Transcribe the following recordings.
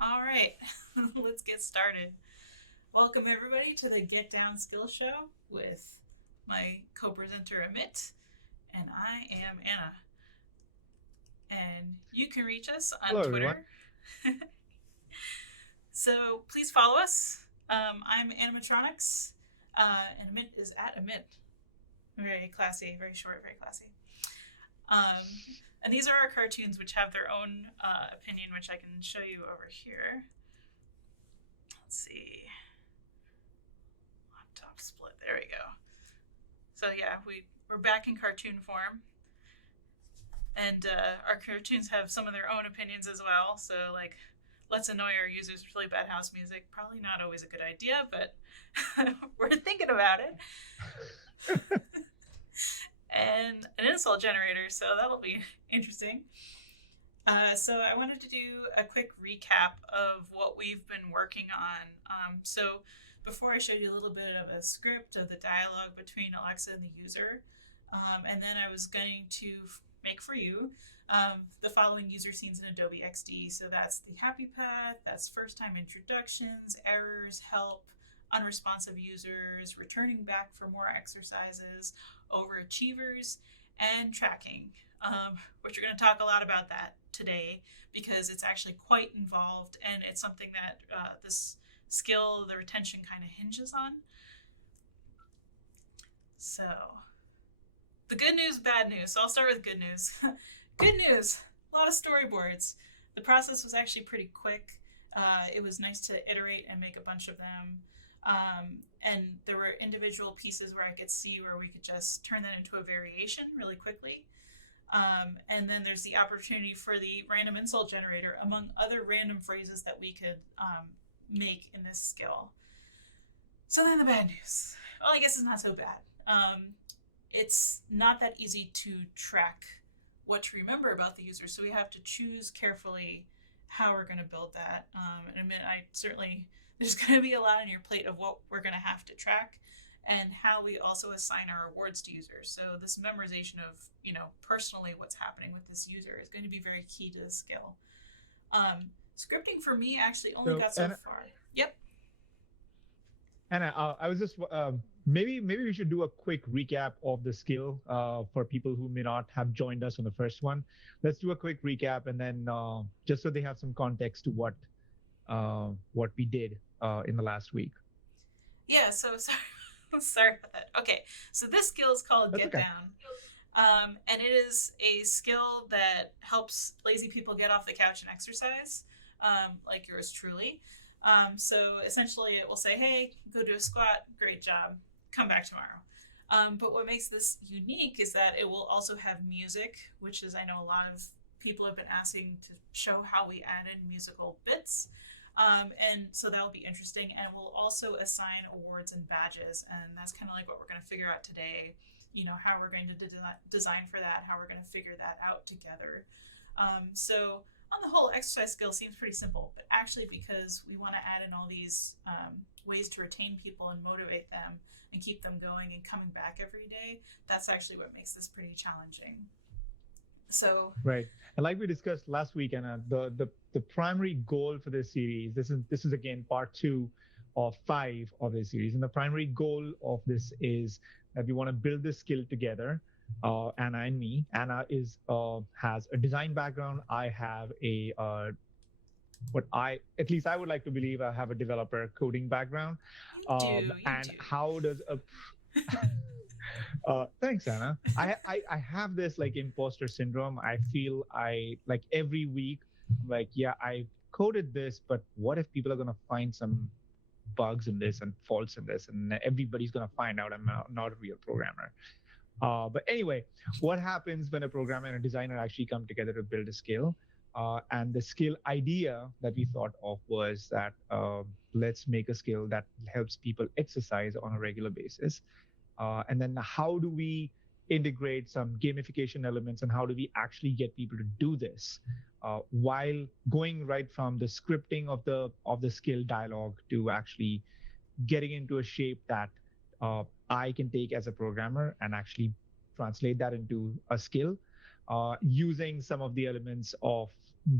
All right, let's get started. Welcome, everybody, to the Get Down Skill Show with my co presenter, Amit, and I am Anna. And you can reach us on Hello, everyone. Twitter. So please follow us. I'm Animatronics, and Amit is at Amit. Very classy, very short, very classy. And these are our cartoons, which have their own opinion, which I can show you over here. Let's see. Laptop split. There we go. So yeah, we're back in cartoon form, and our cartoons have some of their own opinions as well. So like, let's annoy our users with really bad house music. Probably not always a good idea, but we're thinking about it. And an insult generator, so that'll be interesting. So I wanted to do a quick recap of what we've been working on. So before I showed you a little bit of a script of the dialogue between Alexa and the user, and then I was going to make for you the following user scenes in Adobe XD. So that's the happy path, that's first time introductions, errors, help, unresponsive users, returning back for more exercises, overachievers, and tracking, which we're going to talk a lot about that today because it's actually quite involved and it's something that this skill, the retention kind of hinges on. So, the good news, bad news. So, I'll start with good news. Good news, a lot of storyboards. The process was actually pretty quick. It was nice to iterate and make a bunch of them. And there were individual pieces where I could see where we could just turn that into a variation really quickly. And then there's the opportunity for the random insult generator, among other random phrases that we could make in this skill. So then the bad news. Well, I guess it's not so bad. It's not that easy to track what to remember about the user, so we have to choose carefully how we're going to build that. And I mean, I certainly there's going to be a lot on your plate of what we're going to have to track and how we also assign our awards to users. So this memorization of, personally what's happening with this user is going to be very key to the skill. Scripting for me actually only So, got so far. Yep. I was just maybe we should do a quick recap of the skill for people who may not have joined us on the first one. Let's do a quick recap, and then just so they have some context to what we did in the last week. Yeah, so sorry, sorry about that. Okay, so this skill is called That's Get okay. Down. And it is a skill that helps lazy people get off the couch and exercise, like yours truly. So essentially, it will say, hey, go do a squat, great job, come back tomorrow. But what makes this unique is that it will also have music, which is, I know a lot of people have been asking to show how we add in musical bits. And so that'll be interesting. And we'll also assign awards and badges. And that's kind of like what we're going to figure out today. How we're going to design for that, how we're going to figure that out together. So on the whole, exercise skill seems pretty simple, but actually because we want to add in all these ways to retain people and motivate them and keep them going and coming back every day, that's actually what makes this pretty challenging. So Right. And like we discussed last week, and the primary goal for this series, this is again part two of five of this series, and the primary goal of this is that we want to build this skill together. Anna and me. Anna is has a design background. I have a what I at least I would like to believe I have a developer coding background. you And do. how does a thanks, Anna. I have this like imposter syndrome. I feel like every week, I'm like, yeah, I coded this, but what if people are gonna find some bugs in this and faults in this, and everybody's gonna find out I'm not a real programmer. But anyway, what happens when a programmer and a designer actually come together to build a skill? And the skill idea that we thought of was that let's make a skill that helps people exercise on a regular basis. And then how do we integrate some gamification elements and how do we actually get people to do this while going right from the scripting of the skill dialogue to actually getting into a shape that I can take as a programmer and actually translate that into a skill using some of the elements of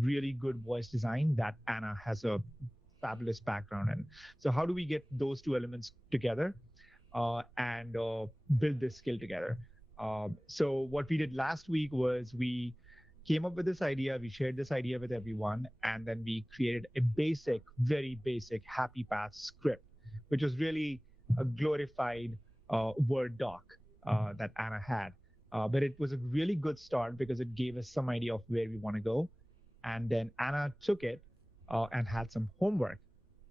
really good voice design that Anna has a fabulous background in. So how do we get those two elements together and build this skill together? So what we did last week was we came up with this idea, we shared this idea with everyone, and then we created a basic, very basic happy path script, which was really a glorified Word doc that Anna had. But it was a really good start because it gave us some idea of where we want to go. And then Anna took it and had some homework.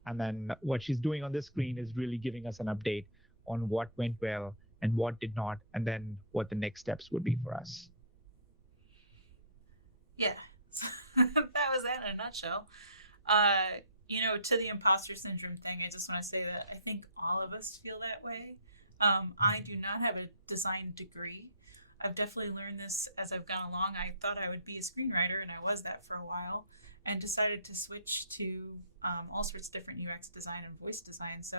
And then what she's doing on this screen is really giving us an update on what went well and what did not, and then what the next steps would be for us. Yeah. That was that in a nutshell. To the imposter syndrome thing, I just want to say that I think all of us feel that way. I do not have a design degree. I've definitely learned this as I've gone along. I thought I would be a screenwriter, and I was that for a while, and decided to switch to all sorts of different UX design and voice design. So,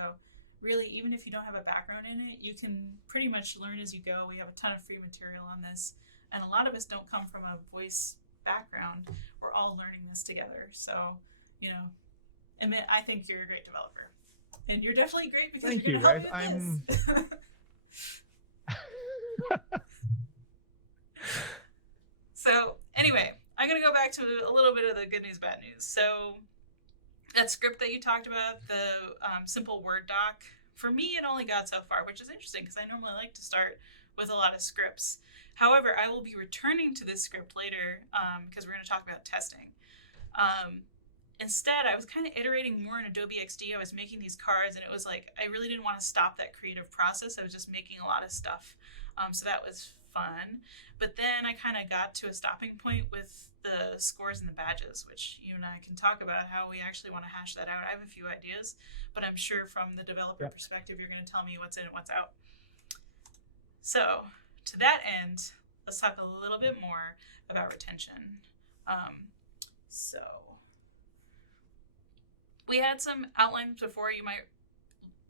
really, even if you don't have a background in it, you can pretty much learn as you go. We have a ton of free material on this, and a lot of us don't come from a voice background. We're all learning this together. So, admit, I think you're a great developer, and you're definitely great because Thank you're you, going to guys. help me with this. So anyway, I'm going to go back to a little bit of the good news, bad news. So that script that you talked about, the simple Word doc, for me, it only got so far, which is interesting because I normally like to start with a lot of scripts. However, I will be returning to this script later because we're going to talk about testing. Instead, I was kind of iterating more in Adobe XD. I was making these cards, and it was like I really didn't want to stop that creative process. I was just making a lot of stuff. So that was fun. But then I kind of got to a stopping point with the scores and the badges, which you and I can talk about how we actually want to hash that out. I have a few ideas, but I'm sure from the developer perspective, you're going to tell me what's in and what's out. So to that end, let's talk a little bit more about retention. So we had some outlines before.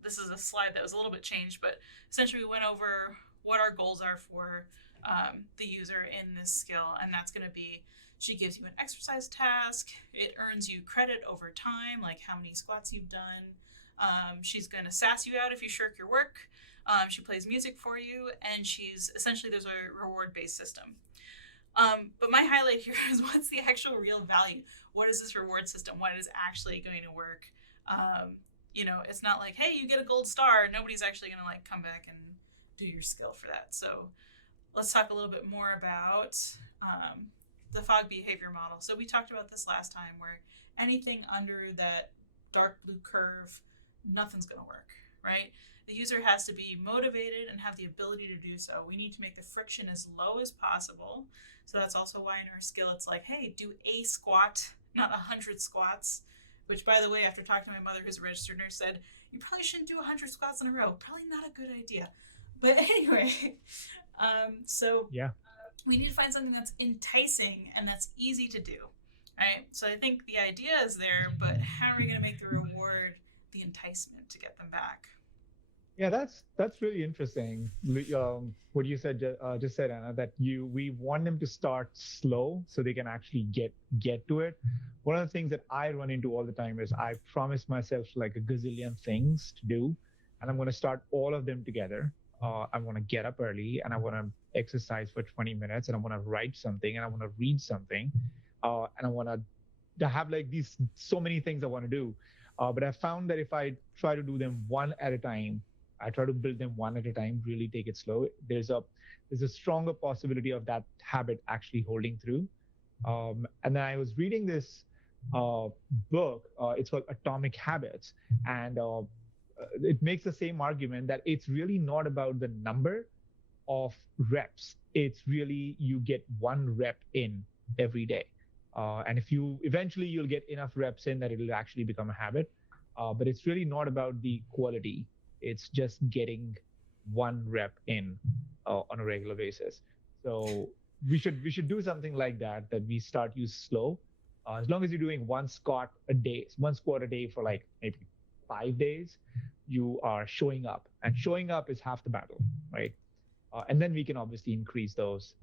This is a slide that was a little bit changed, but essentially we went over what our goals are for the user in this skill, and that's going to be, she gives you an exercise task, it earns you credit over time, like how many squats you've done. She's going to sass you out if you shirk your work. She plays music for you, and there's a reward-based system. But my highlight here is what's the actual real value? What is this reward system? What is actually going to work? It's not like, hey, you get a gold star. Nobody's actually going to come back and do your skill for that. So let's talk a little bit more about the fog behavior model. So we talked about this last time, where anything under that dark blue curve, nothing's going to work, right? The user has to be motivated and have the ability to do so. We need to make the friction as low as possible. So that's also why in our skill, it's like, hey, do a squat, not 100 squats, which, by the way, after talking to my mother, who's a registered nurse, said, you probably shouldn't do 100 squats in a row. Probably not a good idea. But anyway, we need to find something that's enticing and that's easy to do, right? So I think the idea is there, but how are we going to make the reward the enticement to get them back? Yeah, that's really interesting. What you said just said, Anna, that we want them to start slow so they can actually get to it. One of the things that I run into all the time is I promise myself like a gazillion things to do, and I'm going to start all of them together. I want to get up early, and I want to exercise for 20 minutes, and I want to write something, and I want to read something, and I want to have like these so many things I want to do. But I found that if I try to do them one at a time, I try to build them one at a time, really take it slow. There's a stronger possibility of that habit actually holding through. And then I was reading this book. It's called Atomic Habits, and it makes the same argument that it's really not about the number of reps. It's really you get one rep in every day. And if you'll get enough reps in that it'll actually become a habit. But it's really not about the quality. It's just getting one rep in on a regular basis. So we should do something like that we start use slow. As long as you're doing one squat a day for like maybe 5 days, you are showing up, and showing up is half the battle, right? And then we can obviously increase those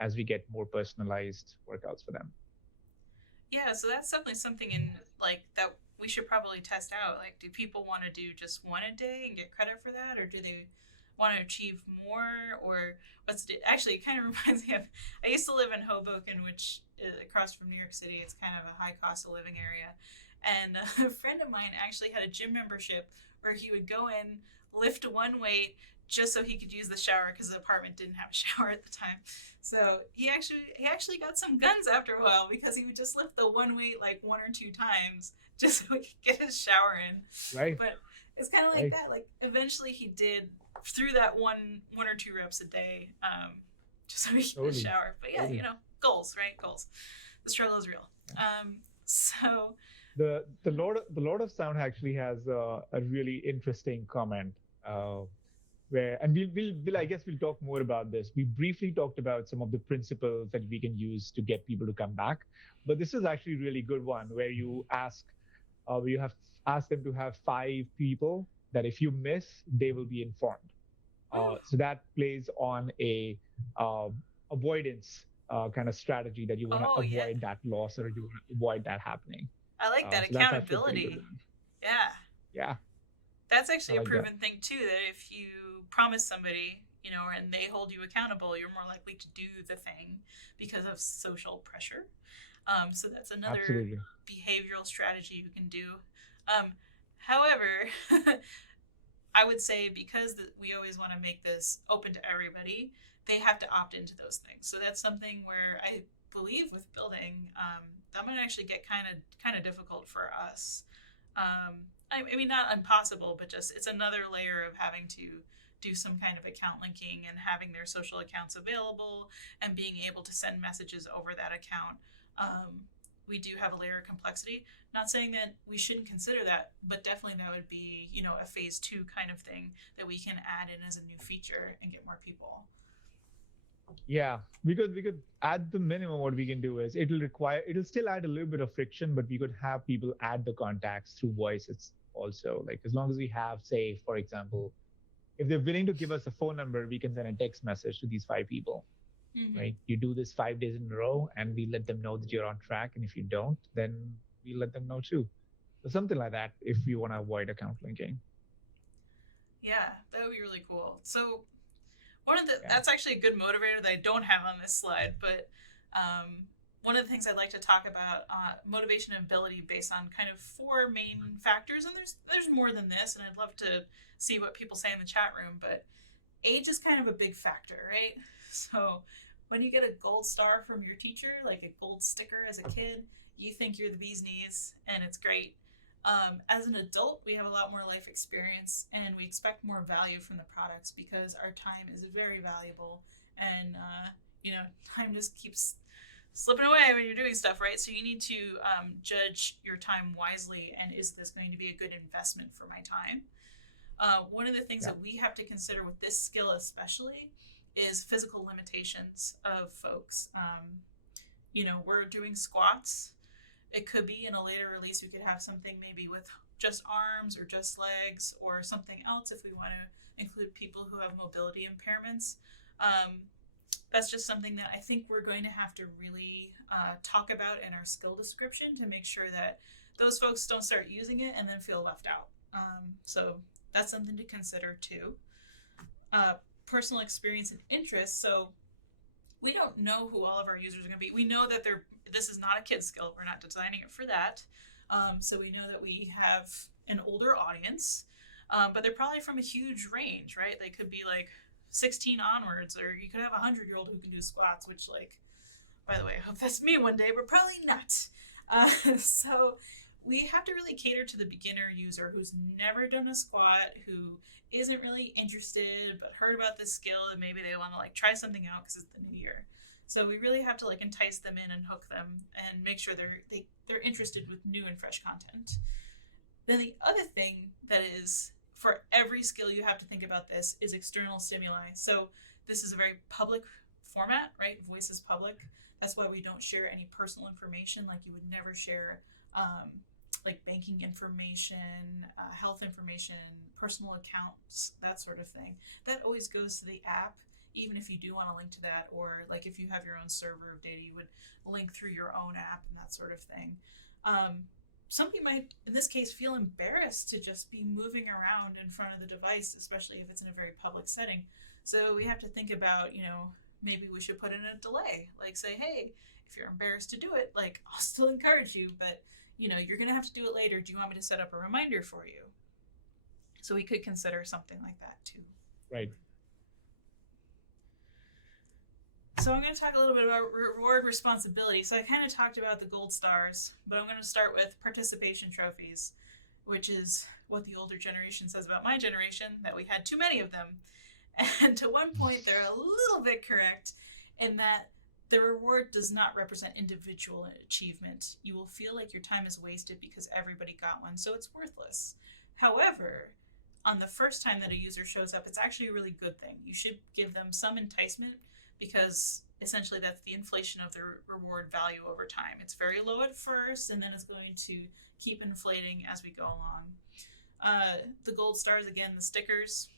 as we get more personalized workouts for them. Yeah, so that's definitely something in like that we should probably test out. Like, do people want to do just one a day and get credit for that, or do they want to achieve more, or actually? It kind of reminds me of I used to live in Hoboken, which is across from New York City. It's kind of a high cost of living area, and a friend of mine actually had a gym membership where he would go in, lift one weight just so he could use the shower because the apartment didn't have a shower at the time. So he actually got some guns after a while because he would just lift the one weight like one or two times just so he could get his shower in. Right. But it's kind of like Right. that. Like eventually he did through that one or two reps a day, just so he could get a Totally. shower. But yeah, Totally. goals, right? Goals. The struggle is real. Yeah. So The Lord of Sound actually has a really interesting comment, uh, where, and we'll I guess we'll talk more about this. We briefly talked about some of the principles that we can use to get people to come back, but this is actually a really good one where you have asked them to have 5 people that if you miss, they will be informed. So that plays on a uh, avoidance kind of strategy, that you want to oh yeah, avoid that loss, or you want to avoid that happening. I like that So that's actually a pretty good accountability. one. Yeah. Yeah, That's I actually a like that. proven thing too, that if you promise somebody, and they hold you accountable, you're more likely to do the thing because of social pressure. So that's another Absolutely. behavioral strategy you can do. However, I would say because we always want to make this open to everybody, they have to opt into those things. So that's something where I believe with building, that might actually get kind of difficult for us. I mean, not impossible, but just it's another layer of having to do some kind of account linking and having their social accounts available and being able to send messages over that account. Um, we do have a layer of complexity. Not saying that we shouldn't consider that, but definitely that would be, a phase two kind of thing that we can add in as a new feature and get more people. Yeah, we could add the minimum. What we can do is it'll still add a little bit of friction, but we could have people add the contacts through voices also. Like as long as we have, say, for example, if they're willing to give us a phone number, we can send a text message to these 5 people. Mm-hmm. Right? You do this 5 days in a row, and we let them know that you're on track. And if you don't, then we let them know too. So something like that, if you want to avoid account linking. Yeah, that would be really cool. So one of the Yeah. that's actually a good motivator that I don't have on this slide, but one of the things I'd like to talk about, motivation and ability based on kind of four main factors, and there's more than this, and I'd love to see what people say in the chat room, but age is kind of a big factor, right? So when you get a gold star from your teacher, like a gold sticker as a kid, you think you're the bee's knees, and it's great. As an adult, we have a lot more life experience and we expect more value from the products because our time is very valuable. And, time just keeps slipping away when you're doing stuff, right? So you need to judge your time wisely, and is this going to be a good investment for my time? One of the things Yeah. that we have to consider with this skill, especially, is physical limitations of folks. We're doing squats. It could be in a later release, we could have something maybe with just arms or just legs or something else if we want to include people who have mobility impairments. Um, that's just something that I think we're going to have to really talk about in our skill description to make sure that those folks don't start using it and then feel left out. So that's something to consider too. Personal experience and interest. So we don't know who all of our users are going to be. We know that this is not a kid skill. We're not designing it for that. So we know that we have an older audience, but they're probably from a huge range, right? They could be like 16 onwards, or you could have a 100-year-old who can do squats, which, like, by the way, I hope that's me one day, but probably not. So we have to really cater to the beginner user who's never done a squat, who isn't really interested but heard about this skill and maybe they want to like try something out because it's the new year. So we really have to like entice them in and hook them and make sure they're interested with new and fresh content. Then the other thing that is for every skill you have to think about this is external stimuli. So this is a very public format, right? Voice is public. That's why we don't share any personal information. Like you would never share like banking information, health information, personal accounts, that sort of thing. That always goes to the app even if you do want to link to that, or like if you have your own server of data, you would link through your own app and that sort of thing. Some people might, in this case, feel embarrassed to just be moving around in front of the device, especially if it's in a very public setting. So we have to think about, maybe we should put in a delay, like say, hey, if you're embarrassed to do it, like I'll still encourage you, but you're going to have to do it later. Do you want me to set up a reminder for you? So we could consider something like that too. Right. So I'm going to talk a little bit about reward responsibility. So I kind of talked about the gold stars, but I'm going to start with participation trophies, which is what the older generation says about my generation, that we had too many of them. And to one point, they're a little bit correct in that the reward does not represent individual achievement. You will feel like your time is wasted because everybody got one, so it's worthless. However, on the first time that a user shows up, it's actually a really good thing. You should give them some enticement, because essentially that's the inflation of their reward value over time. It's very low at first, and then it's going to keep inflating as we go along. The gold stars, again, the stickers,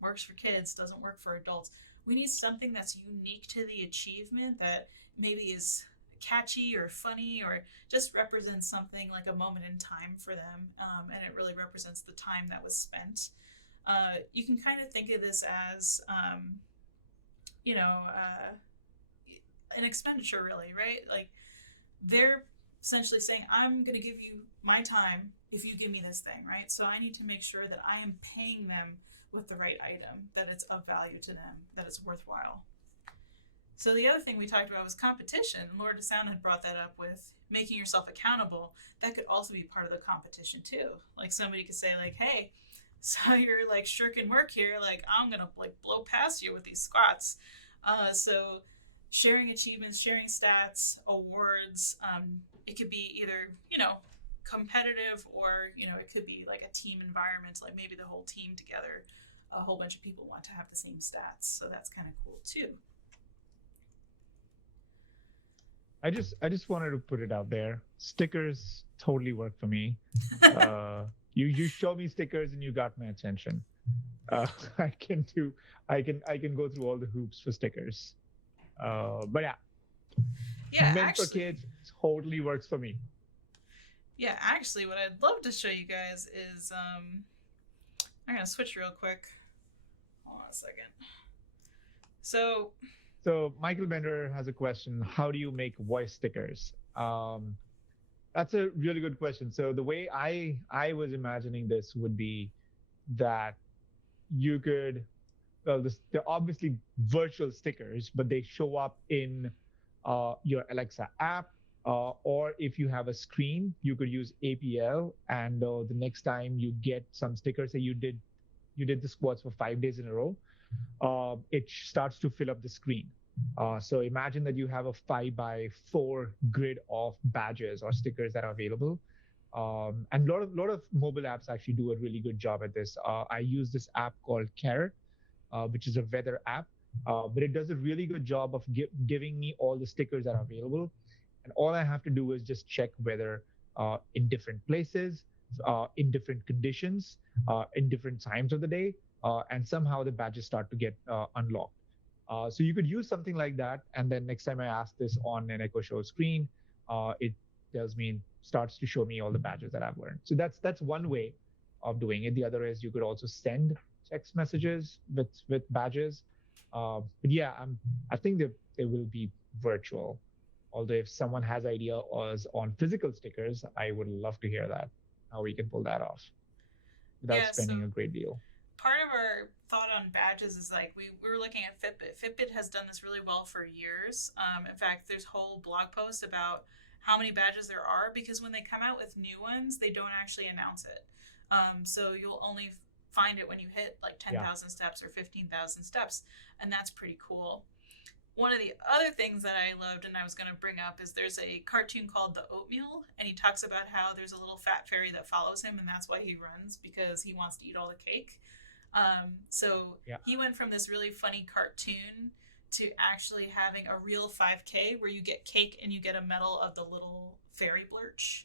works for kids, doesn't work for adults. We need something that's unique to the achievement, that maybe is catchy or funny, or just represents something like a moment in time for them, and it really represents the time that was spent. You can kind of think of this as an expenditure, really, right? Like they're essentially saying, I'm going to give you my time if you give me this thing, right? So I need to make sure that I am paying them with the right item, that it's of value to them, that it's worthwhile. So the other thing we talked about was competition. Lord of Sound had brought that up with making yourself accountable. That could also be part of the competition too. Like somebody could say like, hey, so you're like shirking work here, like I'm gonna like blow past you with these squats. So sharing achievements, sharing stats, awards, it could be either competitive, or it could be like a team environment, like maybe the whole team together, a whole bunch of people want to have the same stats, so that's kind of cool too. I just wanted to put it out there. Stickers totally work for me. You show me stickers and you got my attention. I can go through all the hoops for stickers. But yeah, meant for kids, totally works for me. Yeah, actually, what I'd love to show you guys is I'm gonna switch real quick. Hold on a second. So Michael Bender has a question. How do you make voice stickers? That's a really good question. So the way I was imagining this would be that you could, they're obviously virtual stickers, but they show up in your Alexa app, or if you have a screen, you could use APL, and the next time you get some stickers, say you did the squats for 5 days in a row, it starts to fill up the screen. So imagine that you have a 5x4 grid of badges or stickers that are available. And a lot of mobile apps actually do a really good job at this. I use this app called Carrot, which is a weather app, but it does a really good job of giving me all the stickers that are available. And all I have to do is just check whether in different places, in different conditions, in different times of the day, and somehow the badges start to get unlocked. So you could use something like that, and then next time I ask this on an Echo Show screen, it starts to show me all the badges that I've learned. So that's one way of doing it. The other is you could also send text messages with badges. But yeah, I think they will be virtual. Although if someone has ideas on physical stickers, I would love to hear that, how we can pull that off without spending a great deal. Part of our thought on badges is like we were looking at Fitbit. Fitbit has done this really well for years. In fact, there's whole blog posts about how many badges there are, because when they come out with new ones, they don't actually announce it. So you'll only find it when you hit like 10,000 steps or 15,000 steps, and that's pretty cool. One of the other things that I loved and I was going to bring up is there's a cartoon called The Oatmeal, and he talks about how there's a little fat fairy that follows him, and that's why he runs, because he wants to eat all the cake. He went from this really funny cartoon to actually having a real 5K where you get cake and you get a medal of the little fairy blurch,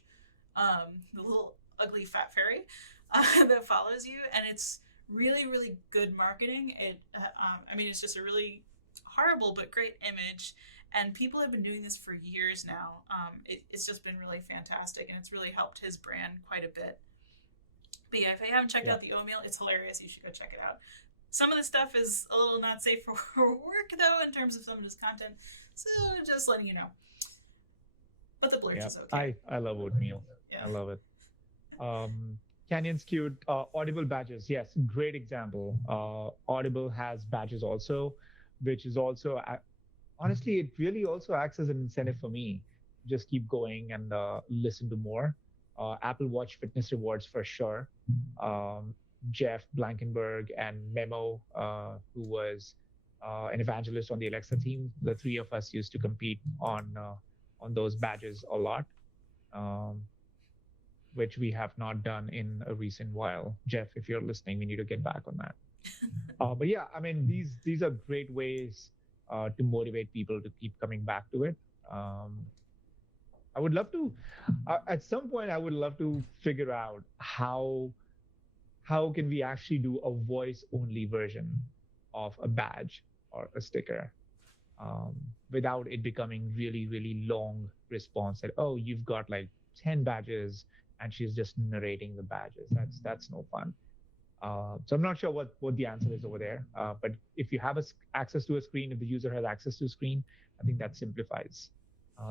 the little ugly fat fairy that follows you. And it's really, really good marketing. I mean, it's just a really horrible but great image. And people have been doing this for years now. It's just been really fantastic, and it's really helped his brand quite a bit. But yeah, if you haven't checked Yeah. out the oatmeal, it's hilarious. You should go check it out. Some of the stuff is a little not safe for work, though, in terms of some of his content. So just letting you know. But the blurch Yeah. is okay. I love oatmeal. Yeah. I love it. Um, Canyon's cute. Audible badges. Yes, great example. Audible has badges also, which is also honestly, it really also acts as an incentive for me. Just keep going and listen to more. Apple Watch fitness rewards for sure. Um, Jeff Blankenberg and Memo, who was an evangelist on the Alexa team, the three of us used to compete on those badges a lot. Um, which we have not done in a recent while. Jeff, if you're listening, we need to get back on that. But yeah, I mean, these are great ways to motivate people to keep coming back to it. Um, I would love to, at some point, I would love to figure out how can we actually do a voice only version of a badge or a sticker um, without it becoming really, really long response that, oh, you've got like 10 badges and she's just narrating the badges. That's no fun. So I'm not sure what the answer is over there. But if you have access to a screen, if the user has access to a screen, I think that simplifies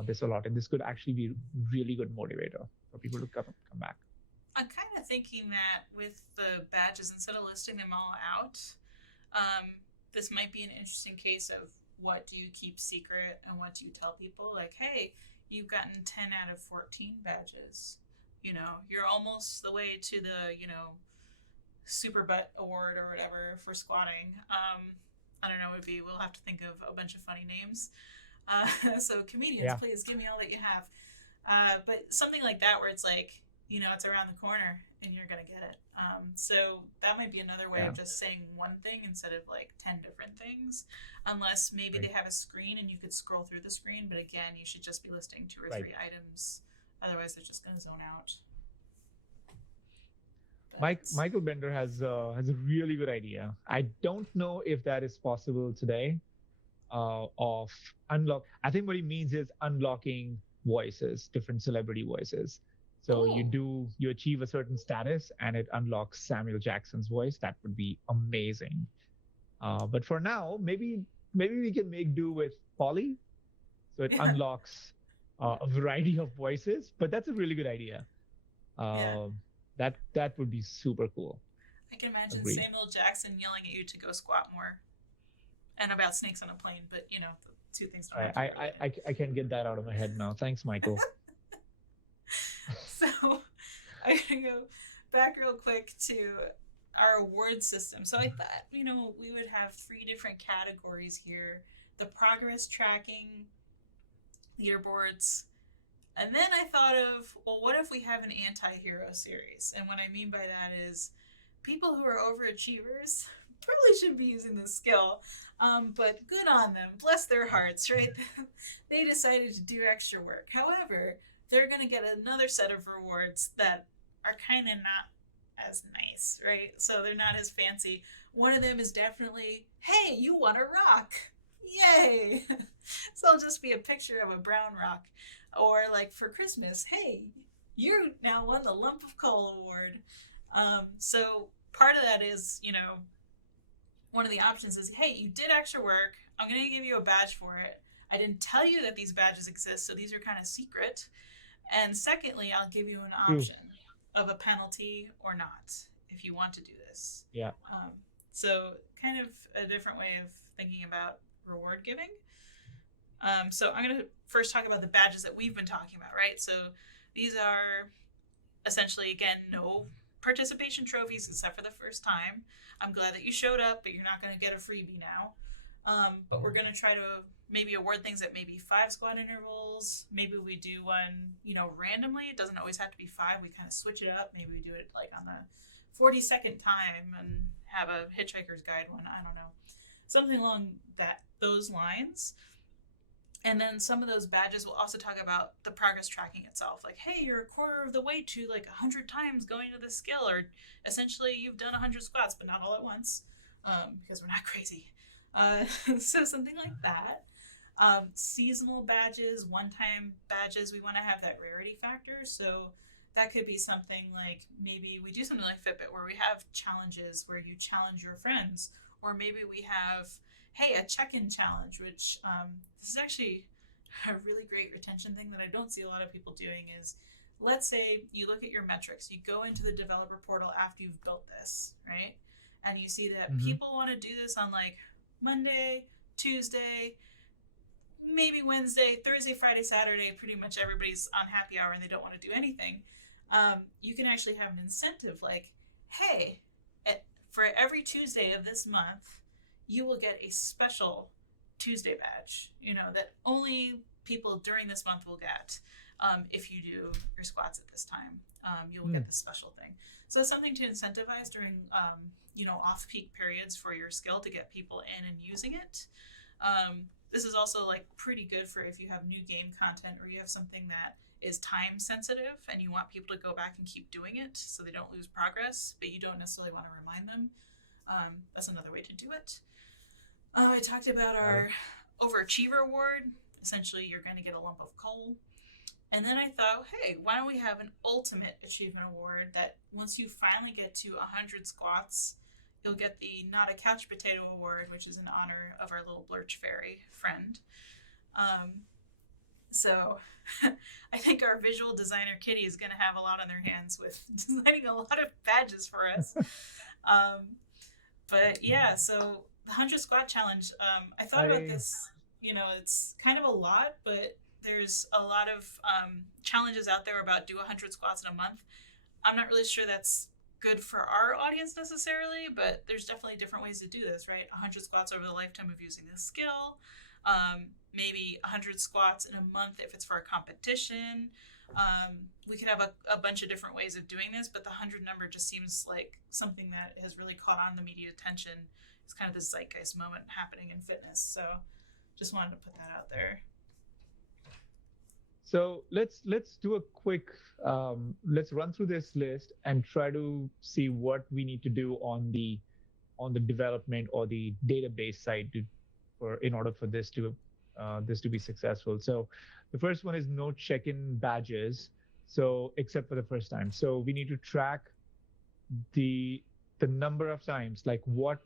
this a lot. And this could actually be really good motivator for people to come back. I'm kind of thinking that with the badges, instead of listing them all out, um, this might be an interesting case of what do you keep secret and what do you tell people? Like, hey, you've gotten 10 out of 14 badges. You know, you're almost the way to the, super butt award or whatever for squatting. I don't know what it'd be. We'll have to think of a bunch of funny names. So comedians, Yeah, please give me all that you have. But something like that where it's like, it's around the corner and you're gonna get it. So that might be another way yeah, of just saying one thing instead of like 10 different things, unless maybe right, they have a screen and you could scroll through the screen. But again, you should just be listing two or right. three items. Otherwise, they're just gonna zone out. But Michael Bender has a really good idea. I don't know if that is possible today. Of unlock. I think what he means is unlocking voices, different celebrity voices. So oh, you achieve a certain status and it unlocks Samuel Jackson's voice. That would be amazing. But for now, maybe we can make do with Polly. So it yeah, unlocks a variety of voices. But that's a really good idea. yeah. Um, that would be super cool. I can imagine Agreed. Samuel Jackson yelling at you to go squat more, and about snakes on a plane. But the two things don't I have to I be I related. I can get that out of my head now. Thanks, Michael. So I'm gonna go back real quick to our award system. So I thought, we would have three different categories here: the progress tracking, leaderboards, and then I thought of, well, what if we have an anti-hero series? And what I mean by that is people who are overachievers probably shouldn't be using this skill, but good on them. Bless their hearts, right? They decided to do extra work. However, they're going to get another set of rewards that are kind of not as nice, right? So they're not as fancy. One of them is definitely, hey, you won a rock. Yay! So it'll just be a picture of a brown rock. Or like for Christmas, hey, you now won the Lump of Coal Award. So part of that is, one of the options is, hey, you did extra work. I'm going to give you a badge for it. I didn't tell you that these badges exist, so these are kind of secret. And secondly, I'll give you an True. option of a penalty or not if you want to do this. Yeah. Um, so, kind of a different way of thinking about reward giving. So, I'm going to first talk about the badges that we've been talking about, right? So, these are essentially, again, no participation trophies except for the first time. I'm glad that you showed up, but you're not going to get a freebie now. But we're going to try to maybe award things at maybe 5 squat intervals. Maybe we do one, randomly. It doesn't always have to be 5. We kind of switch it up. Maybe we do it like on the 42nd time and have a Hitchhiker's Guide one. I don't know. Something along those lines. And then some of those badges will also talk about the progress tracking itself. Like, hey, you're a quarter of the way to like 100 times going to this skill, or essentially you've done 100 squats, but not all at once, because we're not crazy. So something like that. Seasonal badges, one-time badges, we want to have that rarity factor. So that could be something like, maybe we do something like Fitbit where we have challenges where you challenge your friends, or maybe we have, hey, a check-in challenge, which this is actually a really great retention thing that I don't see a lot of people doing. Is, let's say you look at your metrics, you go into the developer portal after you've built this, right? And you see that people want to do this on like Monday, Tuesday, maybe Wednesday, Thursday, Friday, Saturday. Pretty much everybody's on happy hour and they don't want to do anything. You can actually have an incentive like, hey, for every Tuesday of this month, you will get a special Tuesday badge, that only people during this month will get. If you do your squats at this time, you will get this special thing. So it's something to incentivize during, off-peak periods for your skill to get people in and using it. This is also like pretty good for if you have new game content, or you have something that is time sensitive and you want people to go back and keep doing it so they don't lose progress, but you don't necessarily want to remind them. That's another way to do it. I talked about our overachiever award. Essentially, you're going to get a lump of coal. And then I thought, hey, why don't we have an ultimate achievement award that once you finally get to 100 squats, you'll get the Not a Couch Potato Award, which is in honor of our little Blurch Fairy friend. So I think our visual designer Kitty is going to have a lot on their hands with designing a lot of badges for us. But yeah, so the 100 squat challenge, I thought about this, it's kind of a lot, but there's a lot of challenges out there about do 100 squats in a month. I'm not really sure that's good for our audience necessarily, but there's definitely different ways to do this, right? 100 squats over the lifetime of using this skill. Maybe 100 squats in a month if it's for a competition. We could have a bunch of different ways of doing this, but the 100 number just seems like something that has really caught on the media attention. It's kind of this zeitgeist moment happening in fitness. So just wanted to put that out there. So let's do a quick, let's run through this list and try to see what we need to do on the development or the database side in order for this to be successful. So the first one is no check-in badges. So except for the first time. So we need to track the number of times, like what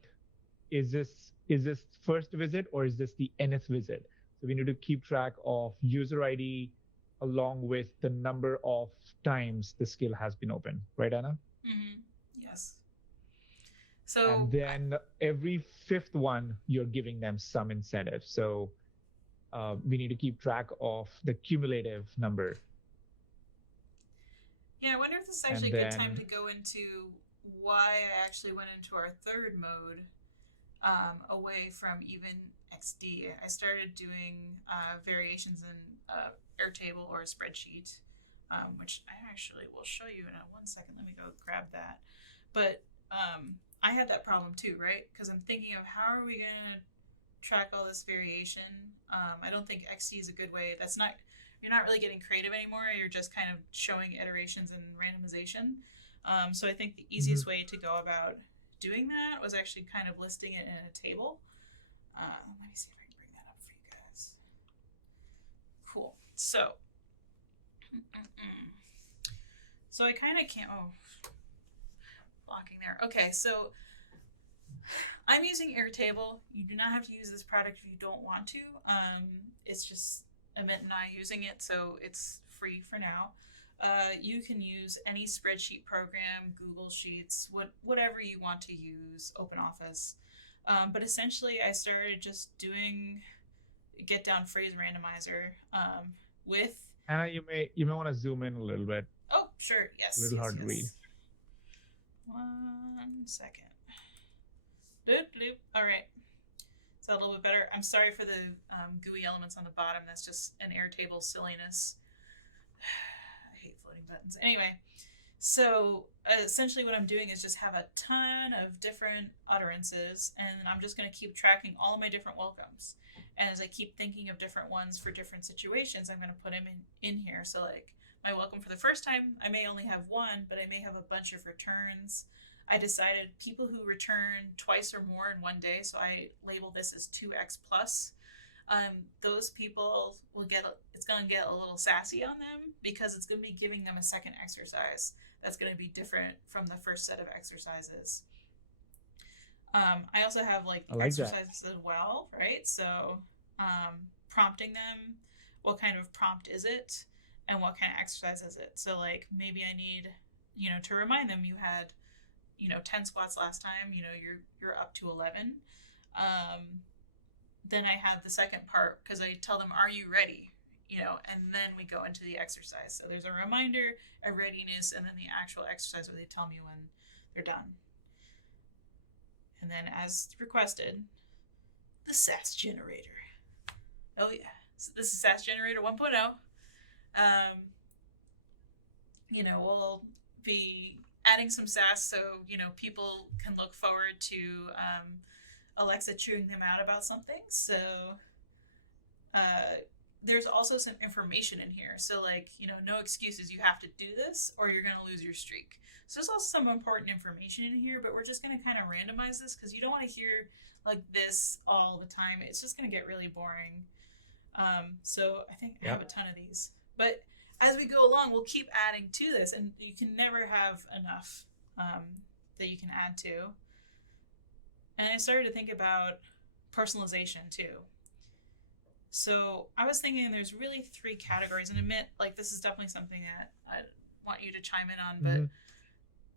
is this first visit or is this the nth visit? So we need to keep track of user ID along with the number of times the skill has been open. Right, Anna? Mm-hmm. Yes. So, and then every fifth one, you're giving them some incentive. So we need to keep track of the cumulative number. Yeah, I wonder if this is actually a good time to go into why I actually went into our third mode, away from even XD. I started doing variations in Airtable or a spreadsheet, which I actually will show you in 1 second. Let me go grab that. But I had that problem too, right? Because I'm thinking of how are we going to track all this variation. I don't think XD is a good way. You're not really getting creative anymore. You're just kind of showing iterations and randomization. So I think the easiest way to go about doing that was actually kind of listing it in a table. Let me see if I can bring that up for you guys. Cool. So I kind of can't, blocking there. Okay, so I'm using Airtable. You do not have to use this product if you don't want to. It's just Amit and I using it, so it's free for now. You can use any spreadsheet program, Google Sheets, whatever you want to use, OpenOffice. But essentially, I started just doing get down phrase randomizer with. Anna, you may want to zoom in a little bit. Oh, sure. Yes. A little hard to read. 1 second. Doop, doop. All right. Is that a little bit better? I'm sorry for the GUI elements on the bottom. That's just an Airtable silliness. I hate floating buttons. Anyway, So essentially, what I'm doing is just have a ton of different utterances, and I'm just going to keep tracking all of my different welcomes. And as I keep thinking of different ones for different situations, I'm going to put them in here. So, like my welcome for the first time, I may only have one, but I may have a bunch of returns. I decided people who return twice or more in one day, so I label this as 2x plus. Those people will get, it's going to get a little sassy on them because it's going to be giving them a second exercise that's going to be different from the first set of exercises. I also have like I like that. exercises as well, right? So prompting them, what kind of prompt is it, and what kind of exercise is it? So like maybe I need, to remind them you had, 10 squats last time. You're up to 11. Then I have the second part because I tell them, "Are you ready?" And then we go into the exercise. So there's a reminder, a readiness, and then the actual exercise where they tell me when they're done. And then, as requested, the SAS generator. Oh yeah, so this is SAS generator 1.0. Um, we'll be adding some SAS so people can look forward to Alexa chewing them out about something. So uh, there's also some information in here. So like, no excuses. You have to do this or you're going to lose your streak. So there's also some important information in here, but we're just going to kind of randomize this because you don't want to hear like this all the time. It's just going to get really boring. So I think I have a ton of these. But as we go along, we'll keep adding to this, and you can never have enough that you can add to. And I started to think about personalization too. So I was thinking there's really three categories, and admit like this is definitely something that I want you to chime in on.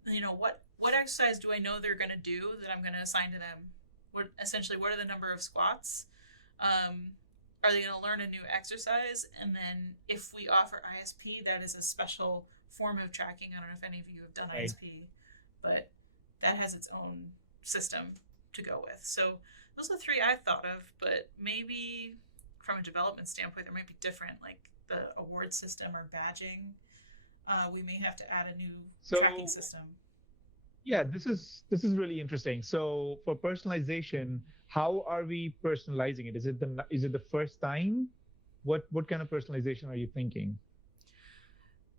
But what exercise do I know they're going to do that I'm going to assign to them? What are the number of squats? Are they going to learn a new exercise? And then if we offer ISP, that is a special form of tracking. I don't know if any of you have done Right. ISP, but that has its own system to go with. So those are three I thought of, but maybe from a development standpoint, there might be different, like the award system or badging. We may have to add a new tracking So system. yeah, this is really interesting. So for personalization, how are we personalizing it? Is it the first time? What kind of personalization are you thinking?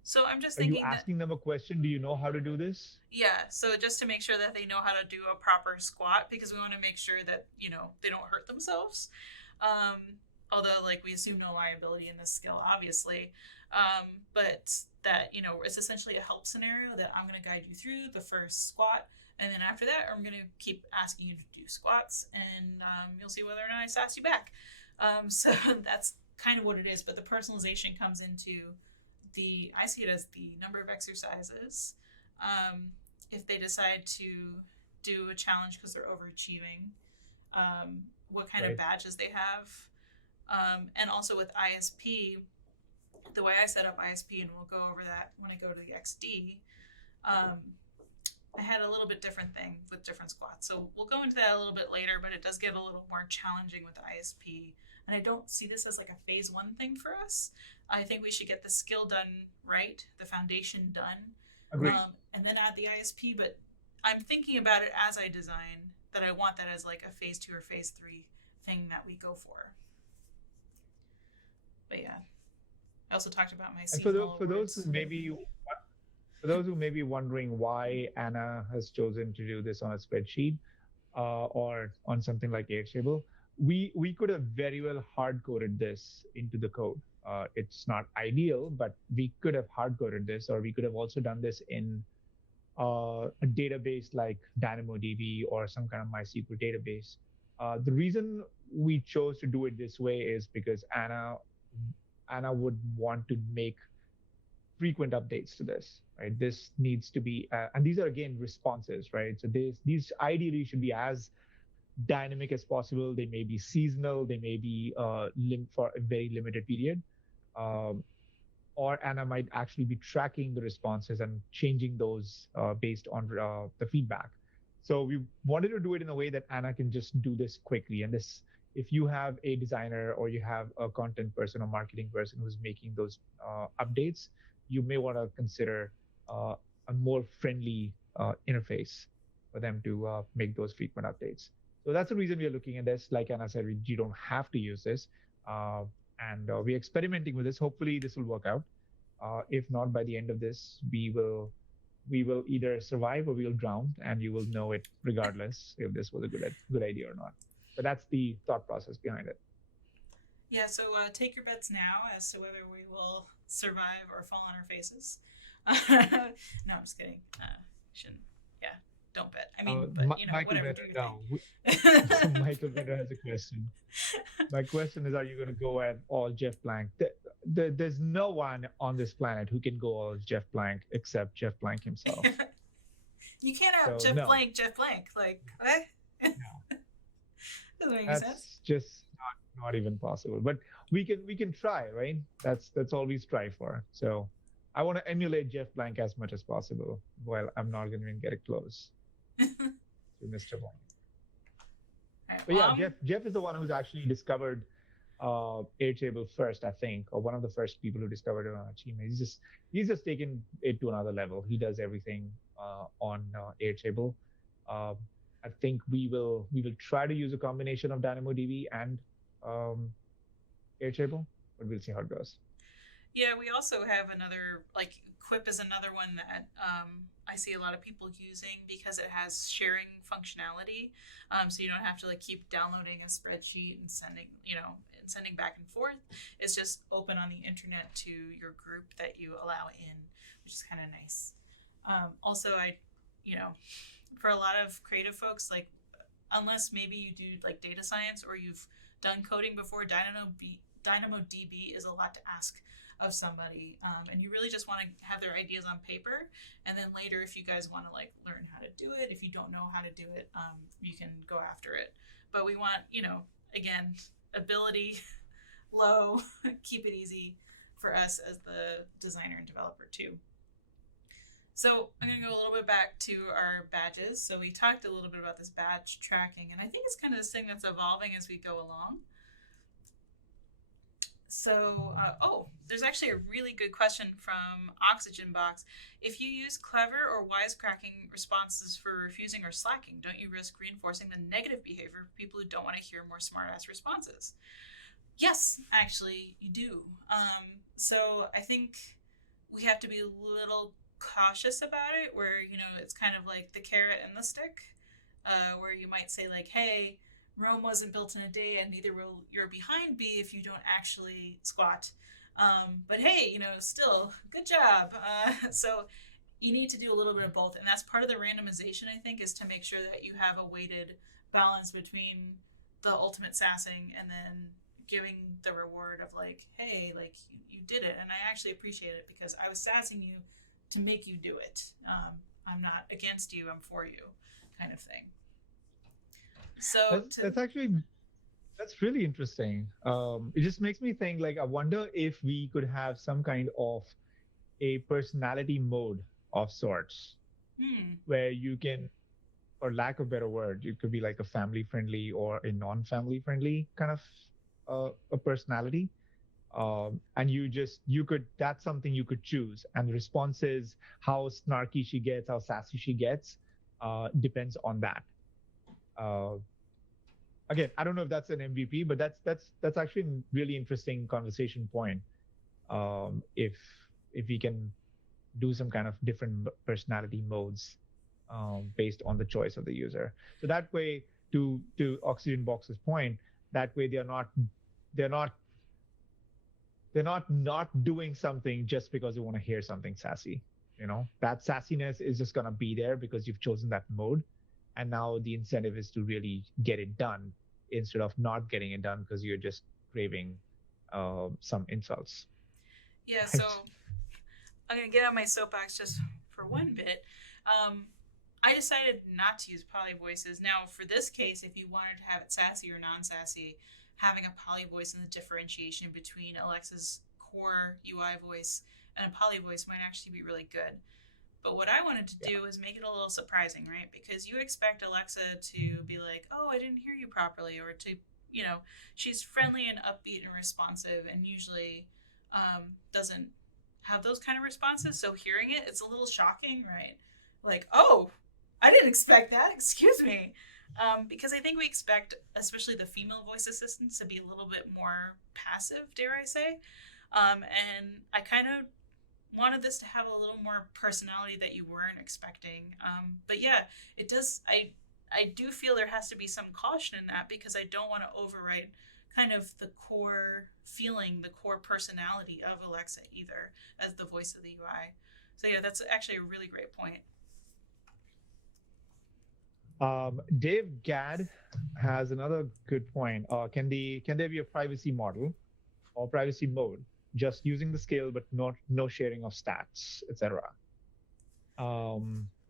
So I'm just Are you thinking that, asking them a question? Do you know how to do this? yeah, so just to make sure that they know how to do a proper squat because we want to make sure that, they don't hurt themselves. Although, like, we assume no liability in this skill, obviously. But that, it's essentially a help scenario that I'm going to guide you through the first squat. And then after that, I'm going to keep asking you to do squats, and you'll see whether or not I sass you back. So that's kind of what it is. But the personalization comes into I see it as the number of exercises. If they decide to do a challenge because they're overachieving, what kind of Right. badges they have. And also with ISP, the way I set up ISP, and we'll go over that when I go to the XD, um, I had a little bit different thing with different squats. So we'll go into that a little bit later, but it does get a little more challenging with ISP. And I don't see this as like a phase one thing for us. I think we should get the skill done right, the foundation done, Agreed. and then add the ISP. But I'm thinking about it as I design that I want that as like a phase two or phase three thing that we go for. But yeah, I also talked about my And for seasonal those for those who awards. maybe for those who may be wondering why Anna has chosen to do this on a spreadsheet or on something like Airtable, we could have very well hard coded this into the code. It's not ideal, but we could have hard coded this, or we could have also done this in a database like DynamoDB or some kind of MySQL database. The reason we chose to do it this way is because Anna would want to make frequent updates to this, right? This needs to be, and these are again responses, right? So these ideally should be as dynamic as possible. They may be seasonal, they may be for a very limited period. Um, or Anna might actually be tracking the responses and changing those based on the feedback. So we wanted to do it in a way that Anna can just do this quickly. And this, if you have a designer or you have a content person or marketing person who's making those updates, you may want to consider uh, a more friendly interface for them to make those frequent updates. So that's the reason we are looking at this. Like Anna said, you don't have to use this, uh, and we're experimenting with this. Hopefully, this will work out. If not, by the end of this, we will either survive or we'll drown, and you will know it regardless if this was a good idea or not. But that's the thought process behind it. Yeah, so take your bets now as to whether we will survive or fall on our faces. No, I'm just kidding. Shouldn't. Yeah, don't bet. I mean, but Michael whatever. Bennett, Do your no. So thing. Michael Bennett has a question. My question is, are you going to go at all Jeff Blank? There's no one on this planet who can go all Jeff Blank except Jeff Blank himself. You can't out So Jeff no, Blank. Jeff Blank. Like what? no, Doesn't make any sense. that's just not even possible. But we can try, right? That's all we strive for. So I want to emulate Jeff Blank as much as possible. While I'm not going to even get it close to Mr. Blank. Right, But well, yeah, Jeff is the one who's actually discovered Airtable first, I think, or one of the first people who discovered it on Gmail. He's just taken it to another level. He does everything on Airtable. Uh, I think we will try to use a combination of DynamoDB and um, Airtable, but we'll see how it goes. yeah, we also have another, like, Quip is another one that I see a lot of people using because it has sharing functionality. So you don't have to like keep downloading a spreadsheet and sending back and forth. It's just open on the internet to your group that you allow in, which is kind of nice. Also, you know, for a lot of creative folks, like unless maybe you do like data science or you've done coding before, DynamoDB is a lot to ask of somebody, and you really just want to have their ideas on paper, and then later if you guys want to like learn how to do it, if you don't know how to do it, you can go after it. But we want, again, ability low, keep it easy for us as the designer and developer too. So I'm going to go a little bit back to our badges. So we talked a little bit about this badge tracking, and I think it's kind of this thing that's evolving as we go along. So, there's actually a really good question from Oxygen Box. If you use clever or wisecracking responses for refusing or slacking, don't you risk reinforcing the negative behavior of people who don't want to hear more smartass responses? Yes, actually, you do. So I think we have to be a little cautious about it, where, it's kind of like the carrot and the stick, where you might say, like, hey, Rome wasn't built in a day, and neither will your behind be if you don't actually squat. But hey, still, good job. So you need to do a little bit of both, and that's part of the randomization, I think, is to make sure that you have a weighted balance between the ultimate sassing and then giving the reward of like, hey, like you did it, and I actually appreciate it because I was sassing you to make you do it. I'm not against you, I'm for you, kind of thing. So That's really interesting. It just makes me think, like, I wonder if we could have some kind of a personality mode of sorts where you can, for lack of a better word, it could be like a family friendly or a non-family friendly kind of a personality. And that's something you could choose. And the response is how snarky she gets, how sassy she gets, depends on that. Uh, Again, I don't know if that's an MVP, but that's actually a really interesting conversation point. If we can do some kind of different personality modes based on the choice of the user, so that way, to Oxygen Box's point, that way they're not not doing something just because they want to hear something sassy. That sassiness is just gonna be there because you've chosen that mode, and now the incentive is to really get it done instead of not getting it done because you're just craving some insults. yeah, so Right. I'm gonna get on my soapbox just for one bit. I decided not to use poly voices. Now, for this case, if you wanted to have it sassy or non-sassy, having a poly voice and the differentiation between Alexa's core UI voice and a poly voice might actually be really good. But what I wanted to Yeah. do is make it a little surprising, right? Because you expect Alexa to be like, oh, I didn't hear you properly, or to, she's friendly and upbeat and responsive and usually doesn't have those kind of responses. So hearing it, it's a little shocking, right? Like, oh, I didn't expect that. Excuse me. Because I think we expect, especially the female voice assistants, to be a little bit more passive, dare I say. And I kind of wanted this to have a little more personality that you weren't expecting. But yeah, it does. I do feel there has to be some caution in that because I don't want to override kind of the core feeling, the core personality of Alexa either as the voice of the UI. So yeah, that's actually a really great point. Dave Gadd has another good point. Can there be a privacy model or privacy mode, just using the scale but not no sharing of stats, etc.?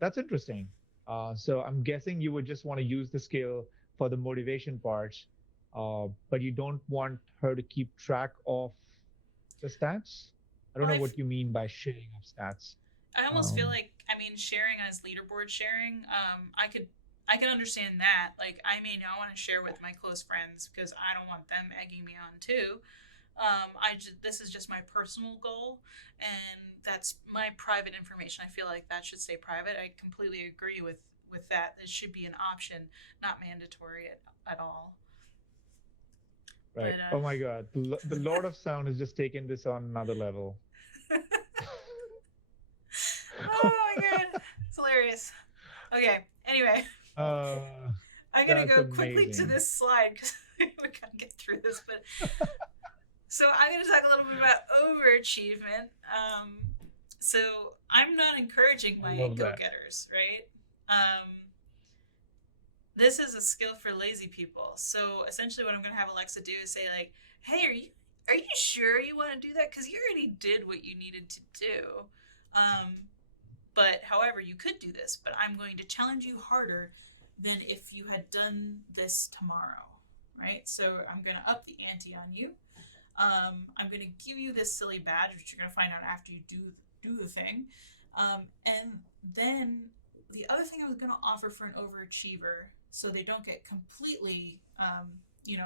That's interesting. So I'm guessing you would just want to use the scale for the motivation parts, but you don't want her to keep track of the stats. I don't Well, know what you mean by sharing of stats. I almost feel Um, like, I mean, sharing as leaderboard sharing, I could understand that. Like, I may not want to share with my close friends because I don't want them egging me on too. This is just my personal goal, and that's my private information. I feel like that should stay private. I completely agree with that. It should be an option, not mandatory at all. right. But Oh my God, the Lord of Sound has just taken this on another level. oh my god, it's hilarious. Okay, anyway, uh, I'm gonna that's go quickly to amazing. this slide because we gotta get through this. But so I'm gonna talk a little bit about overachievement. So I'm not encouraging I my love that. go-getters, right? Um, this is a skill for lazy people. So essentially, what I'm gonna have Alexa do is say like, "Hey, are you sure you want to do that? Because you already did what you needed to do." Um, But however, you could do this, but I'm going to challenge you harder than if you had done this tomorrow, right? So I'm going to up the ante on you. I'm going to give you this silly badge, which you're going to find out after you do the thing. And then the other thing I was going to offer for an overachiever, so they don't get completely,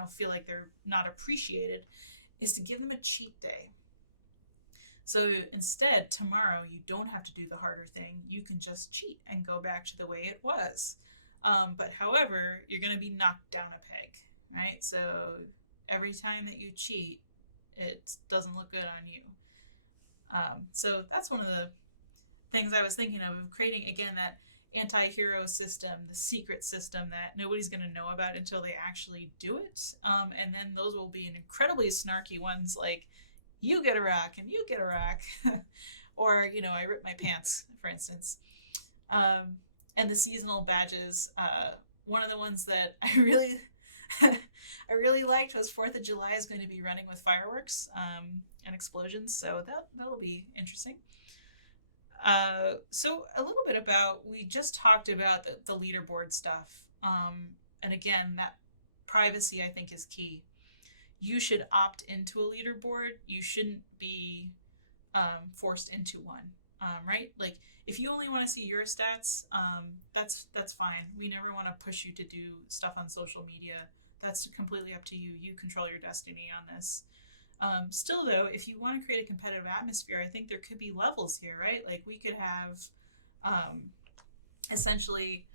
feel like they're not appreciated, is to give them a cheat day. So instead, tomorrow, you don't have to do the harder thing. You can just cheat and go back to the way it was. But however, you're going to be knocked down a peg, right? So every time that you cheat, it doesn't look good on you. So that's one of the things I was thinking of creating, again, that anti hero system, the secret system that nobody's going to know about until they actually do it. And then those will be incredibly snarky ones like, you get a rack and you get a rack. Or, I rip my pants, for instance. And the seasonal badges, one of the ones that I really I really liked was 4th of July is going to be running with fireworks and explosions, so that'll be interesting. So a little bit about, we just talked about the leaderboard stuff, and again, that privacy I think is key. You should opt into a leaderboard. You shouldn't be forced into one, right? Like if you only want to see your stats, that's fine. We never want to push you to do stuff on social media. That's completely up to you. You control your destiny on this. Still, though, if you want to create a competitive atmosphere, I think there could be levels here, right? Like we could have um, essentially,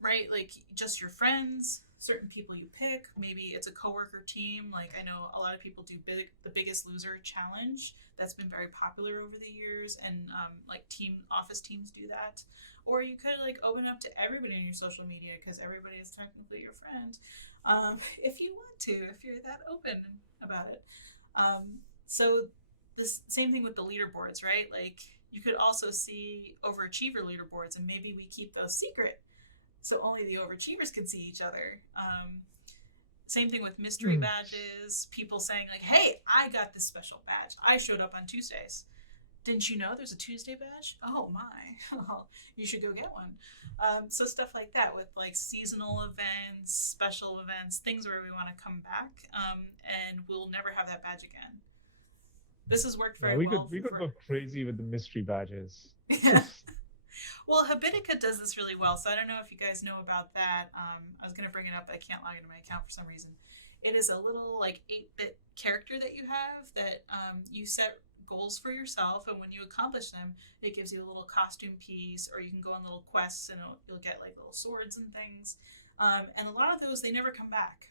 right, like just your friends, certain people you pick. Maybe it's a coworker team. Like I know a lot of people do the Biggest Loser challenge. That's been very popular over the years, and like office teams do that. Or you could like open up to everybody in your social media because everybody is technically your friend, if you want to, if you're that open about it. So this same thing with the leaderboards, right? Like you could also see overachiever leaderboards, and maybe we keep those secret so only the overachievers can see each other. Same thing with mystery Hmm. badges. People saying like, "Hey, I got this special badge. I showed up on Tuesdays. Didn't you know there's a Tuesday badge? Oh my, you should go get one." So stuff like that with like seasonal events, special events, things where we want to come back, and we'll never have that badge again. This has worked Yeah, very we could well we could for. go crazy with the mystery badges. Yeah. Well, Habitica does this really well, so I don't know if you guys know about that. I was going to bring it up, but I can't log into my account for some reason. It is a little like 8-bit character that you have that you set goals for yourself, and when you accomplish them, it gives you a little costume piece, or you can go on little quests and you'll get like little swords and things. And a lot of those, they never come back.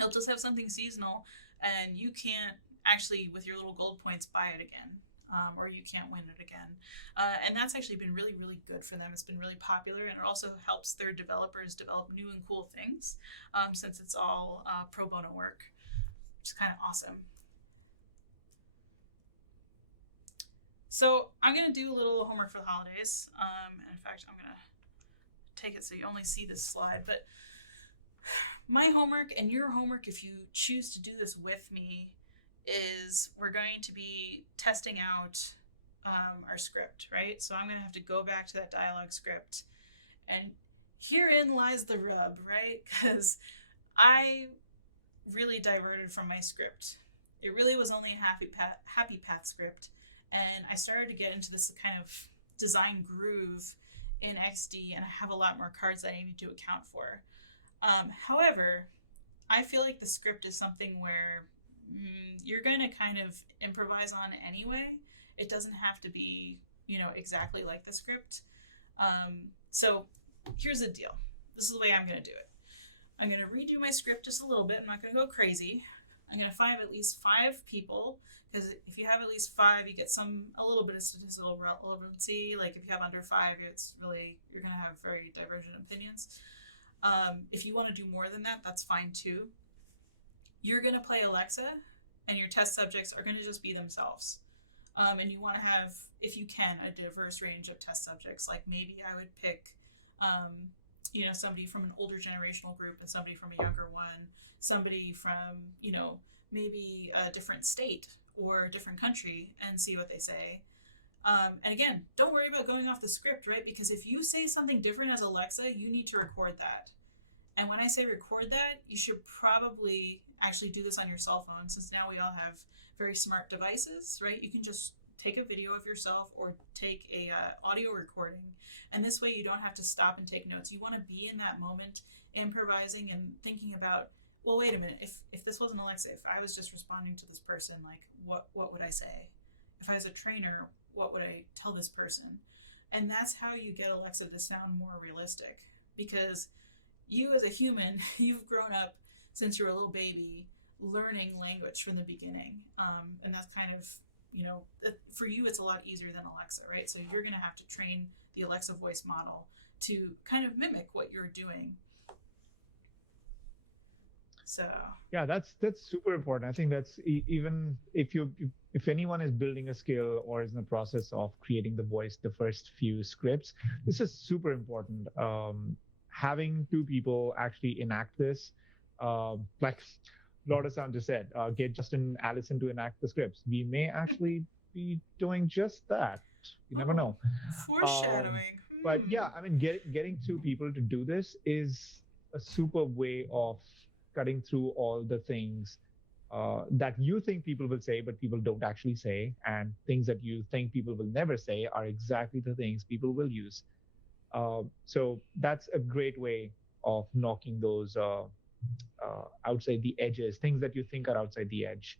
It'll just have something seasonal, and you can't actually, with your little gold points, buy it again. Or you can't win it again. And that's actually been really, really good for them. It's been really popular, and it also helps their developers develop new and cool things, since it's all pro bono work, which is kind of awesome. So I'm going to do a little homework for the holidays. And in fact, I'm going to take it so you only see this slide. But my homework and your homework, if you choose to do this with me, is we're going to be testing out our script, right? So I'm going to have to go back to that dialogue script. And herein lies the rub, right? Because I really diverted from my script. It really was only a happy path script. And I started to get into this kind of design groove in XD, and I have a lot more cards that I need to account for. However, I feel like the script is something where you're going to kind of improvise on anyway. It doesn't have to be, exactly like the script. So here's the deal. This is the way I'm going to do it. I'm going to redo my script just a little bit. I'm not going to go crazy. I'm going to find at least 5 people, because if you have at least 5, you get a little bit of statistical relevancy. Like if you have under 5, you're going to have very divergent opinions. If you want to do more than that, that's fine too. You're going to play Alexa, and your test subjects are going to just be themselves. And you want to have, if you can, a diverse range of test subjects. Like maybe I would pick, somebody from an older generational group and somebody from a younger one, somebody from, maybe a different state or a different country, and see what they say. And again, don't worry about going off the script, right? Because if you say something different as Alexa, you need to record that. And when I say record that, you should probably actually do this on your cell phone, since now we all have very smart devices, right? You can just take a video of yourself or take a audio recording. And this way you don't have to stop and take notes. You want to be in that moment, improvising and thinking about, well, wait a minute, if this wasn't Alexa, if I was just responding to this person, like what would I say? If I was a trainer, what would I tell this person? And that's how you get Alexa to sound more realistic, because you as a human, you've grown up since you were a little baby learning language from the beginning. And that's kind of, for you, it's a lot easier than Alexa, right? So you're going to have to train the Alexa voice model to kind of mimic what you're doing. So yeah, that's super important. I think that's even if anyone is building a skill or is in the process of creating the voice, the first few scripts, this is super important. Having 2 people actually enact this, like Laura Sam just said, get Justin and Allison to enact the scripts. We may actually be doing just that. You never know. Foreshadowing. But yeah, I mean, getting 2 people to do this is a super way of cutting through all the things that you think people will say, but people don't actually say, and things that you think people will never say are exactly the things people will use. So that's a great way of knocking those outside the edges, things that you think are outside the edge.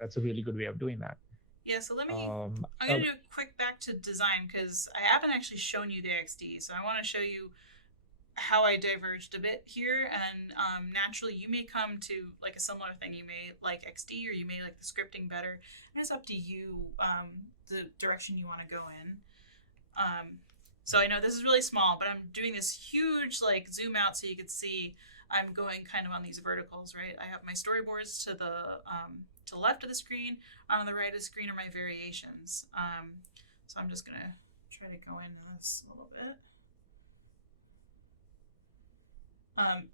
That's a really good way of doing that. Yeah, so I'm going to do a quick back to design, because I haven't actually shown you the XD. So I want to show you how I diverged a bit here, and naturally you may come to like a similar thing. You may like XD, or you may like the scripting better, and it's up to you the direction you want to go in. So I know this is really small, but I'm doing this huge like zoom out so you can see I'm going kind of on these verticals, right? I have my storyboards to the left of the screen. On the right of the screen are my variations. So I'm just gonna try to go into this a little bit.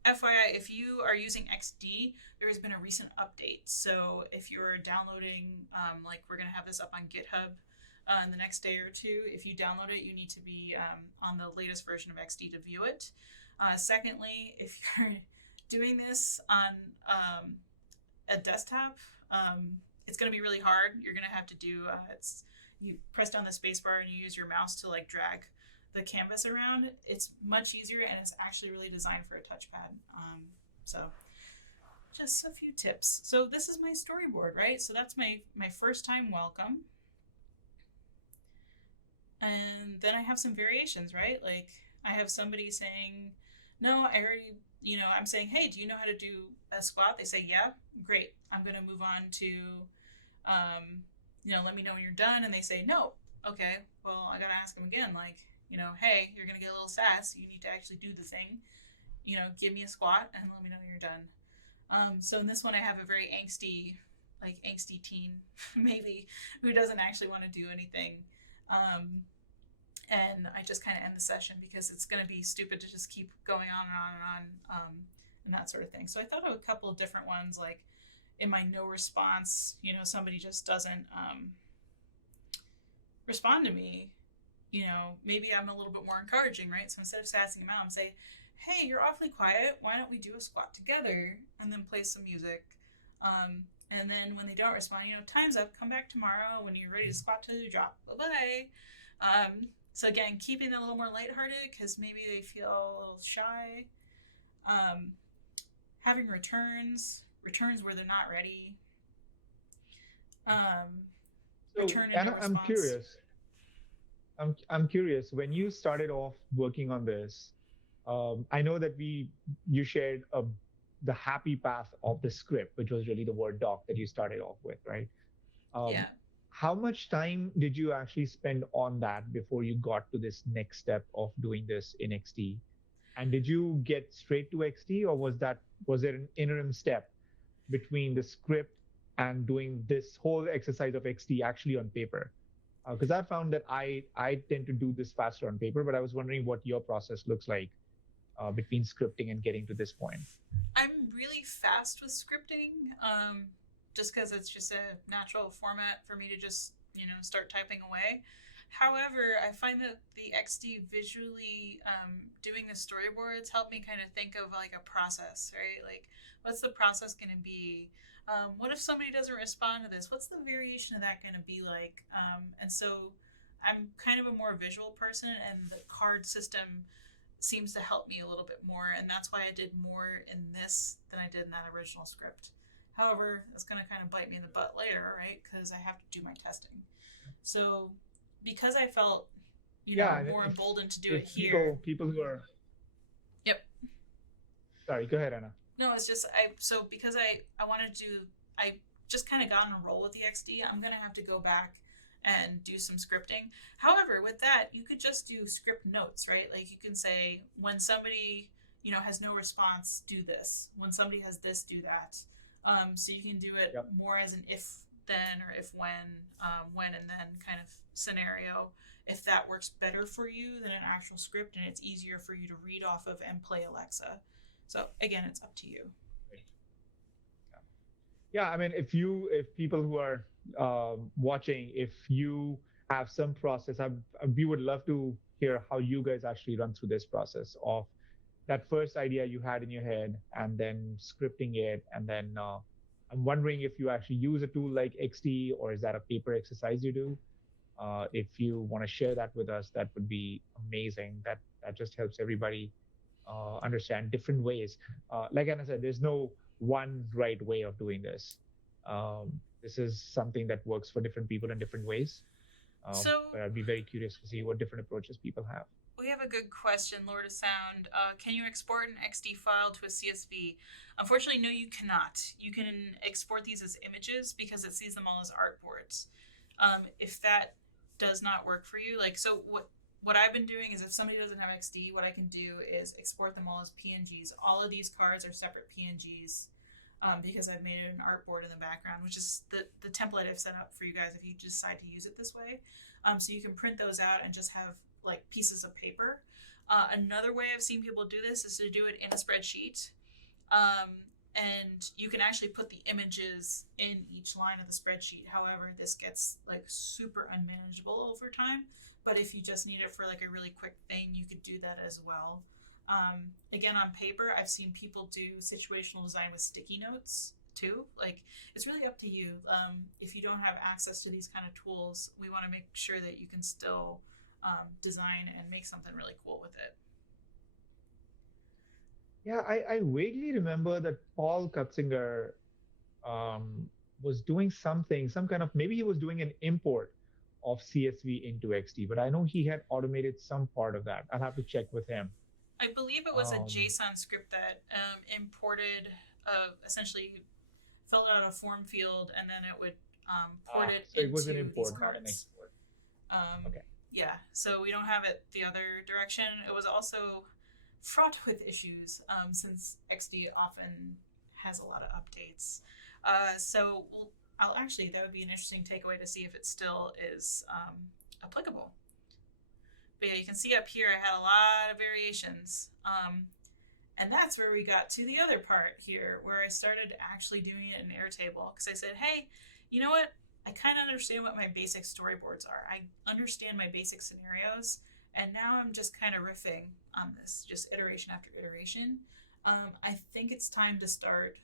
FYI, if you are using XD, there has been a recent update. So if you're downloading, like we're gonna have this up on GitHub in the next day or 2. If you download it, you need to be on the latest version of XD to view it. Secondly, if you're doing this on a desktop, it's going to be really hard. You're going to have to do, you press down the spacebar and you use your mouse to like drag the canvas around. It's much easier, and it's actually really designed for a touchpad. So just a few tips. So this is my storyboard, right? So that's my first time welcome. And then I have some variations, right? Like I have somebody saying, "No, I already, I'm saying, "Hey, do you know how to do a squat?" They say, "Yeah." Great. I'm going to move on to let me know when you're done, and they say, "No." Okay. Well, I got to ask them again, like, "Hey, you're going to get a little sass. You need to actually do the thing. Give me a squat and let me know when you're done." So in this one, I have a very angsty teen, maybe, who doesn't actually want to do anything. Um, and I just kind of end the session because it's going to be stupid to just keep going on and on and on, and that sort of thing. So I thought of a couple of different ones, like in my no response, somebody just doesn't respond to me. Maybe I'm a little bit more encouraging, right? So instead of sassing them out, I'm saying, "Hey, you're awfully quiet. Why don't we do a squat together?" And then play some music. And then when they don't respond, "Time's up. Come back tomorrow when you're ready to squat till you drop. Bye bye." So again, keeping it a little more lighthearted because maybe they feel a little shy. Um, Having returns where they're not ready. Um, So, Return and no Anna, I'm response. curious. I'm curious. When you started off working on this, I know that you shared the happy path of the script, which was really the Word doc that you started off with, right? Um, Yeah. how much time did you actually spend on that before you got to this next step of doing this in XT? And did you get straight to XT, or was there an interim step between the script and doing this whole exercise of XT actually on paper? Because I found that I tend to do this faster on paper, but I was wondering what your process looks like between scripting and getting to this point. I'm really fast with scripting, just because it's just a natural format for me to just, start typing away. However, I find that the XD visually doing the storyboards help me kind of think of like a process, right? Like, what's the process going to be? What if somebody doesn't respond to this? What's the variation of that going to be like? And so I'm kind of a more visual person, and the card system seems to help me a little bit more, and that's why I did more in this than I did in that original script. However, it's going to kind of bite me in the butt later, right? Because I have to do my testing. So, because I felt, Yeah, and more emboldened to do it if here. people who are Yep. sorry, go ahead, Anna. No, it's just so because I wanted to I just kind of got on a roll with the XD. I'm gonna have to go back and do some scripting. However, with that, you could just do script notes, right? Like you can say when somebody has no response, do this. When somebody has this, do that. So you can do it Yep. more as an if then or if when and then kind of scenario. If that works better for you than an actual script and it's easier for you to read off of and play Alexa. So again, it's up to you. Yeah, I mean, if people who are watching, if you have some process, we would love to hear how you guys actually run through this process of that first idea you had in your head and then scripting it. And then I'm wondering if you actually use a tool like XD, or is that a paper exercise you do? If you want to share that with us, that would be amazing. That just helps everybody understand different ways. Like Anna said, there's no one right way of doing this. This is something that works for different people in different ways. So But I'd be very curious to see what different approaches people have. we have a good question, Lord of Sound. Can you export an XD file to a CSV? Unfortunately, no, you cannot. You can export these as images because it sees them all as artboards. If that does not work for you, like so, what I've been doing is if somebody doesn't have XD, what I can do is export them all as PNGs. All of these cards are separate PNGs. Because I've made an artboard in the background, which is the template I've set up for you guys if you decide to use it this way. So you can print those out and just have like pieces of paper. Another way I've seen people do this is to do it in a spreadsheet. And you can actually put the images in each line of the spreadsheet. However, this gets like super unmanageable over time. But if you just need it for like a really quick thing, you could do that as well. Again, on paper, I've seen people do situational design with sticky notes too. Like, it's really up to you. If you don't have access to these kind of tools, we want to make sure that you can still design and make something really cool with it. Yeah, I vaguely remember that Paul Cutzinger um, was doing something, some kind of maybe he was doing an import of CSV into XD, but I know he had automated some part of that. I'll have to check with him. I believe it was a Um, JSON script that imported, essentially filled out a form field, and then it would port it so it was an into these import, not an cards. export. Um, Okay. yeah, so we don't have it the other direction. It was also fraught with issues since XD often has a lot of updates. So I'll actually, that would be an interesting takeaway to see if it still is applicable. But yeah, you can see up here I had a lot of variations. And that's where we got to the other part here, where I started actually doing it in Airtable. Because I said, hey, you know what? I kind of understand what my basic storyboards are. I understand my basic scenarios. And now I'm just kind of riffing on this, just iteration after iteration. I think it's time to start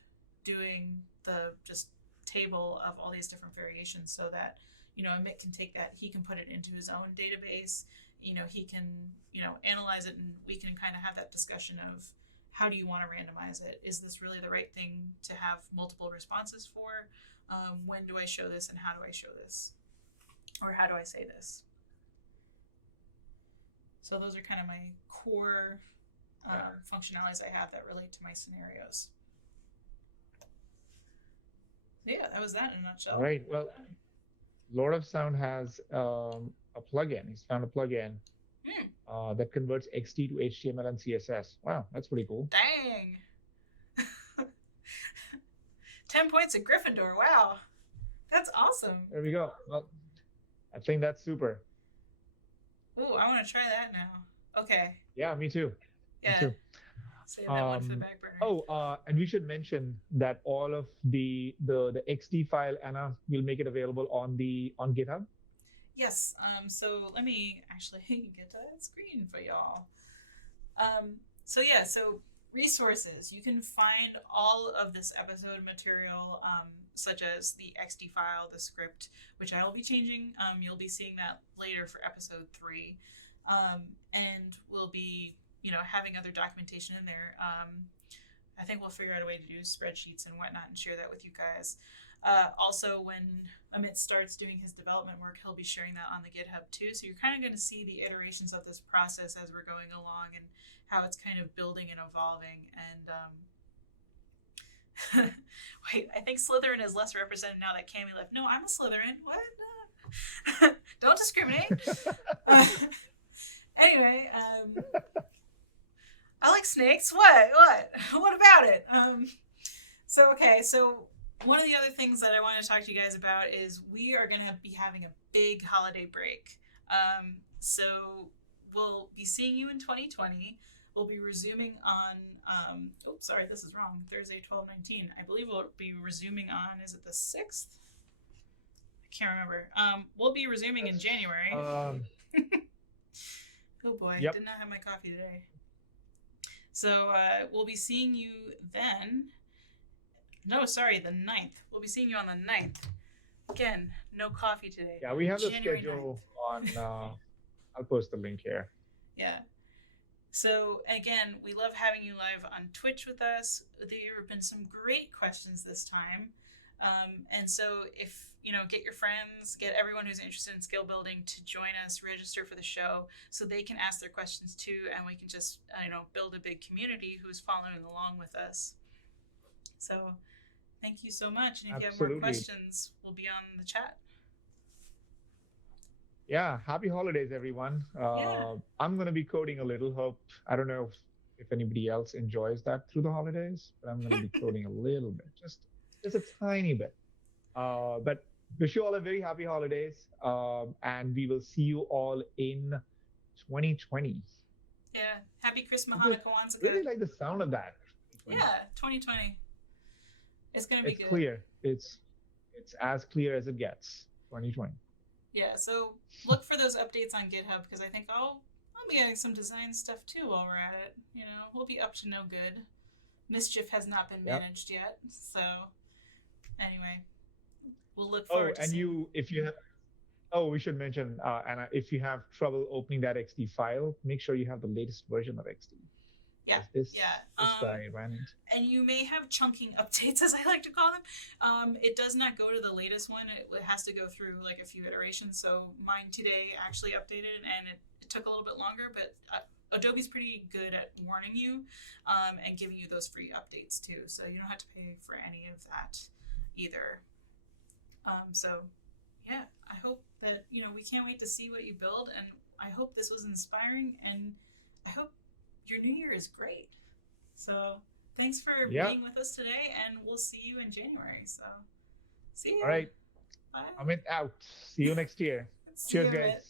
doing the just table of all these different variations so that, Amit can take that, he can put it into his own database. He can, analyze it, and we can kind of have that discussion of how do you want to randomize it? Is this really the right thing to have multiple responses for? When do I show this, and how do I show this? Or how do I say this? So those are kind of my core functionalities I have that relate to my scenarios. Yeah, that was that in a All nutshell. right. Well, Lord of Sound has a plugin. He's found a plugin Hmm, that converts XT to HTML and CSS. Wow, that's pretty cool. dang. 10 points at Gryffindor. Wow. That's awesome. There we go. Well, I think that's super. Ooh, I want to try that now. Okay. Yeah, me too. Me Yeah. too. Save that one for the Um, back burner. oh, and we should mention that all of the XD file, Anna, will make it available on GitHub. Yes. So let me actually get to that screen for y'all. So yeah. So resources. You can find all of this episode material, such as the XD file, the script, which I will be changing. You'll be seeing that later for episode 3, and we'll be having other documentation in there. I think we'll figure out a way to do spreadsheets and whatnot and share that with you guys. Also, when Amit starts doing his development work, he'll be sharing that on the GitHub too. So you're kind of going to see the iterations of this process as we're going along and how it's kind of building and evolving. And wait, I think Slytherin is less represented now that Cammy left. No, I'm a Slytherin. What? Don't discriminate. Uh, anyway, I like snakes. What? What about it? So one of the other things that I want to talk to you guys about is we are going to be having a big holiday break. So we'll be seeing you in 2020. We'll be resuming on, oops, sorry, this is wrong. Thursday, 12/19. I believe we'll be resuming on, is it the 6th? I can't remember. We'll be resuming in January. Oh boy, Yep. did not have my coffee today. So we'll be seeing you then. No, sorry, the 9th. We'll be seeing you on the 9th. Again, no coffee today. Yeah, we have the January schedule 9th. on. I'll post the link here. Yeah. So again, we love having you live on Twitch with us. There have been some great questions this time. And so if, get your friends, get everyone who's interested in skill building to join us, register for the show so they can ask their questions too. And we can just, build a big community who's following along with us. So thank you so much. And if you have more questions, we'll be on the chat. Yeah, happy holidays, everyone. I'm going to be coding a little. I don't know if anybody else enjoys that through the holidays, but I'm going to be coding a little bit, just a tiny bit. But wish you all a very happy holidays, and we will see you all in 2020. Yeah, happy Christmas, Hanukkah, Kwanzaa. Really like the sound of that. Yeah, 2020. It's gonna be good. It's clear. It's as clear as it gets. 2020. Yeah, so look for those updates on GitHub because I think I'll be adding some design stuff too while we're at it. We'll be up to no good. Mischief has not been managed yet, so anyway, we'll look forward to seeing. We should mention, Anna, if you have trouble opening that XD file, make sure you have the latest version of XD. Yeah, This yeah. I ran into. And you may have chunking updates, as I like to call them. It does not go to the latest one. It has to go through like a few iterations. So mine today actually updated, and it took a little bit longer, but Adobe's pretty good at warning you and giving you those free updates too. So you don't have to pay for any of that either. So yeah, I hope that, we can't wait to see what you build, and I hope this was inspiring, and I hope your new year is great. So thanks for Yeah. being with us today, and we'll see you in January. So see you. All right. Bye. Amit out. See you next year. See Cheers, you, guys. Amit.